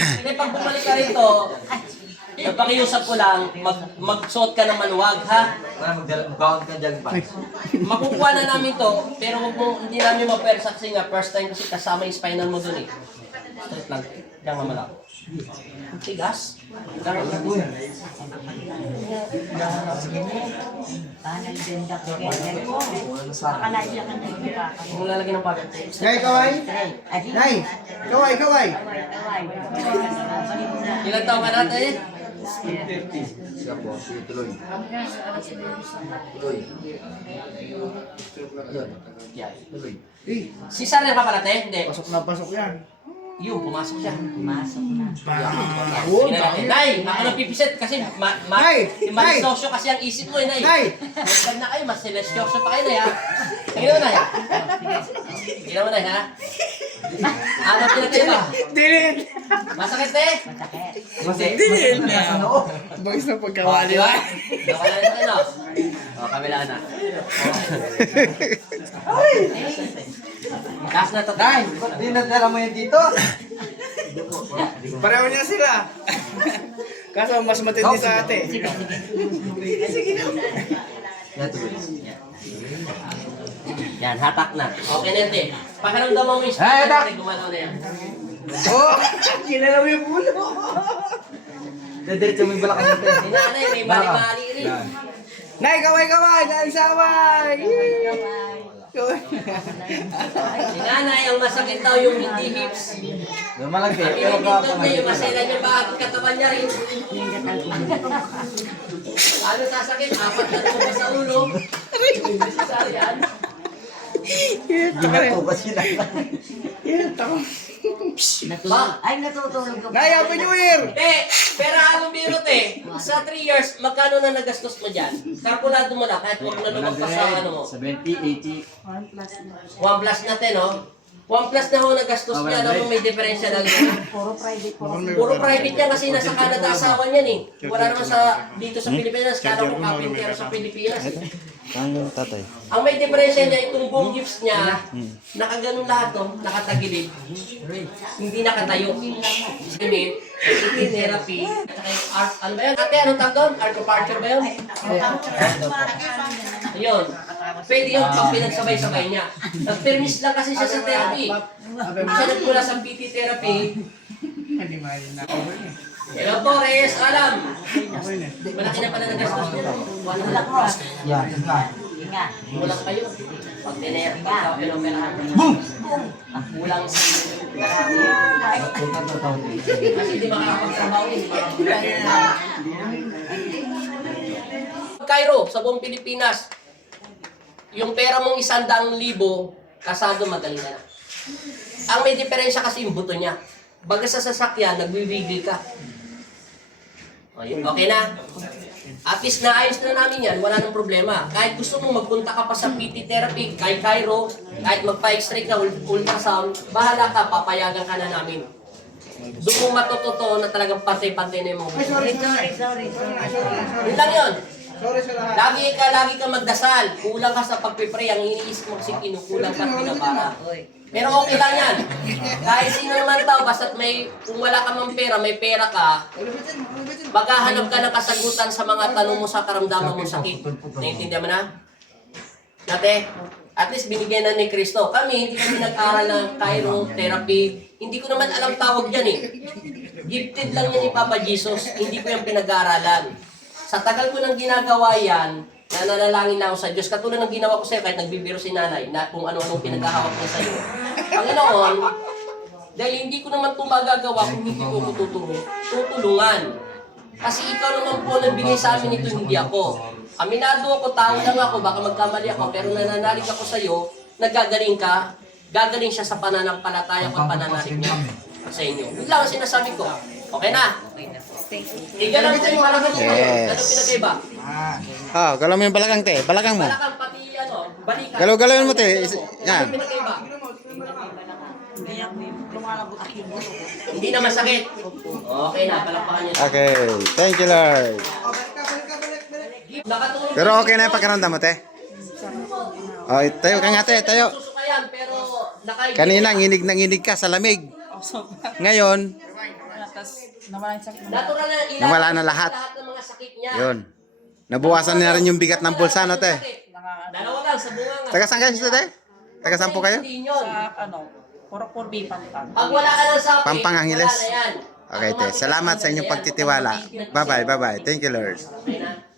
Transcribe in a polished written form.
Hindi, pag bumalik ka rito, napakiusap ko lang, magsuot ka ng maluwag, ha? Mag-bound ka dyan pa. Makukuha na namin to, pero wag mo, hindi namin ma-persa kasi nga, first time kasi kasama yung spinal mo dun eh. Straight lang, diyan mamala. Tigas. Paano yung benda ko kaya ko? Makalaya ka na yung kaka. Kung lalagyan ng pagod. Nay, kaway! Nay! Kaway, kaway! Ilang taon ka natin? Siya po, sige tuloy. Tuloy. Yun. Yan. Tuloy. Eh, Si Sarah ka pala, te? Hindi. pasok na pasok yan. Yun, pumasok siya. Pumasok na. Oo, Tingnan natin. Nay, ako nang pipisit kasi Nay! Nay! sosyo kasi ang isip mo eh, Nay. Nay! Huwag na kayo, mas selesyoso pa kayo, Nay, ha? Tingnan mo, Nay, ha? Tingnan mo, Nay, ha? Ano pinagkaiba? Dilin! Masakit, te? Masakit. Dilin na! Bagis na pagkawali. Di ba? Nawala na sa akin, no? O, kabila na. Last na to, Tay. Di nadala mo yun dito? Pareho niya sila. Kaso mas matindi sa ate. Yan, tuloy. Yan, hatak na. Okay na yun, te. Pakiramdam mo yung Ay, hatak! Gumalaw na yan. Oh! Kilala mo yung bulo. Diretso mo yung balakang dito. Si nanay, may bali-bali rin. Nay, kaway, kaway! Naisaway! Kaway. Si nanay, ang masakit daw yung hindi hips. Lumalaki. Ang Pero ka pinipindot niya yung masela niya bakit katawan niya rin. Ano sasakit? Apat na tubo sa ulo. Sasarian. Ginatukas sila. Natulog. Ay, natutulog ako. Nay, Happy New Year! Pero anong biro, te? Sa 3 years, magkano na nagastos mo dyan? Kalkulado mo na, kahit huwag na lumagpas sa ano mo. 70, 80. 1 plus na. 1 plus na, te, no? 1 plus na ho nagastos niya, no? May diferensya lang yan. Puro private po. Puro private yan kasi nasa Canada asawa niyan eh. Wala naman dito sa Pilipinas, kala ko kapintero sa Pilipinas eh. Paano yung tatay? Ang may diferensya niya, itong buong hips niya, nakaganon lahat to, nakatagilid. Hindi nakatayo. I mean, therapy, at saka yung art, ano ba yun? Ate, anong tawag doon? Arthroparture ba yun? Ayun. Pwede yun pag pinagsabay-sabay niya. Nag-permis lang kasi siya sa therapy. Siya nagmula sa PT therapy. Hello Torres, alam. Malaki na pala nagastos niya. Tulak mo. Yan. Inga. Kulang kayo. Pag tinayang pinoperahan. Boom! Kulang sa kasi di makakapagtrabaho yun. Cairo, sa buong Pilipinas, yung pera mong 100,000, kasado madali na. Ang may diferensya kasi yung buto niya. Baga sa sasakyan, nagwiwigil ka. Okay na? At least naayos na namin yan, wala nang problema. Kahit gusto mong magpunta ka pa sa PT therapy, kay Cairo, kahit magpa-extract na ultrasound, bahala ka, papayagan ka na namin. Doon mo matotoo na talagang pantay-pantay na yung mga buto. Sorry. Yun lang yun. Sorry sa lahat. Lagi ka magdasal. Kulang ka sa pagpipray. Ang iniisip mo kasi kinukulang ka at pinabara. Pero okay lang yan. Kahit sino naman tao, basta't kung wala ka mang pera, may pera ka, maghahanap ka ng kasagutan sa mga tanong mo sa karamdaman mo sakit. Naiintindihan mo na? Dati, at least binigyan na ni Kristo. Kami, hindi kami nag-aral ng chirotherapy. Hindi ko naman alam tawag yan eh. Gifted lang yan ni Papa Jesus. Hindi ko yung pinag-aaralan. Sa tagal ko nang ginagawa yan, nananalangin na ako sa Diyos. Katulad ng ginawa ko sa'yo, kahit nagbibiro si nanay, na kung ano-anong pinaghahawak niya sa'yo. Panginoon, dahil hindi ko naman ito magagawa kung hindi ko tutulungan. Kasi ikaw naman po nagbigay sa amin ito, hindi ako. Aminado ako, tao lang ako, baka magkamali ako, pero nananalig ako sa'yo, nagagaling ka, gagaling siya sa pananampalataya at pananalig niya sa inyo. Yun lang ang sinasabi ko. Okay na? Igalang ko yung halaman dito. Yes. Ano pinagkaiba? Ah, galaw mo yung balakang, te. Balakang mo. Balakang pati balikan. Galaw-galawin mo, te. Yan. Ano pinagkaiba? Kaya may lumalabot ako yung buto. Hindi na masakit. Okay na, palakpakan niyo. Okay. Thank you, Lord. Nakatulong Pero okay na yung pakiramdam mo, te. Oh, tayo ka nga, te. Tayo. Susukayan, pero nakaigil. Kanina, nginig na nginig ka sa lamig. Ngayon, tapos nawala yung sakit. Natural na ilan. Nawala na lahat. Lahat ng mga sakit niya. Yun. Nabuwasan na rin yung bigat ng bulsa, no, te? Dalawa lang sa bunga nga. Taga saan kayo, te? Taga saan po kayo? Hindi yun. Sa Purok-Purbi, Pampang. Pag wala ka ng sapi, Pampang Angeles? wala na yan. Okay, te. Salamat sa inyong pagtitiwala. Bye-bye, bye-bye. Thank you, Lord. Okay na?